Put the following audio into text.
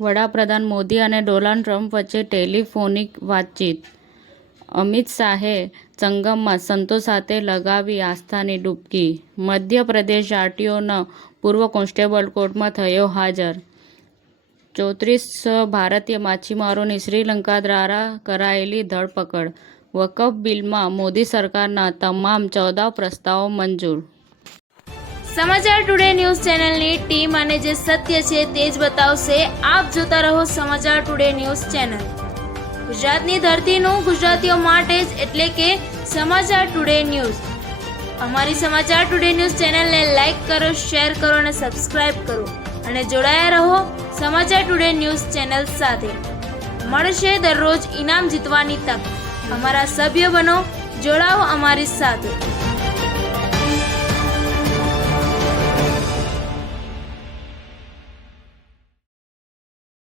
વડાપ્રધાન મોદી અને Donald Trump વચ્ચે ટેલિફોનિક વાતચીત. અમિત શાહે સંગમમાં સંતો સાથે લગાવી આસ્થાની ડૂબકી. મધ્યપ્રદેશ આરટીઓનો પૂર્વ કોન્સ્ટેબલ કોર્ટમાં થયો હાજર. 34 ભારતીય માછીમારોની શ્રીલંકા દ્વારા કરાયેલી ધરપકડ. વકફ બિલમાં મોદી સરકારના તમામ 14 પ્રસ્તાવો મંજૂર. સમાચાર ટુડે ન્યૂઝ ચેનલની ટીમ અને જે સત્ય છે તે જ બતાવશે. આપ જોતા રહો સમાચાર ટુડે ન્યૂઝ ચેનલ. ગુજરાતની ધરતીનું ગુજરાતીઓ માટે જ, એટલે કે સમાચાર ટુડે ન્યૂઝ. અમારી સમાચાર ટુડે ન્યૂઝ ચેનલને લાઈક કરો, શેર કરો અને સબસ્ક્રાઇબ કરો અને જોડાયા રહો સમાચાર ટુડે ન્યૂઝ ચેનલ સાથે. મળશે દરરોજ ઇનામ જીતવાની તક. અમારા સભ્ય બનો, જોડાઓ અમારી સાથે.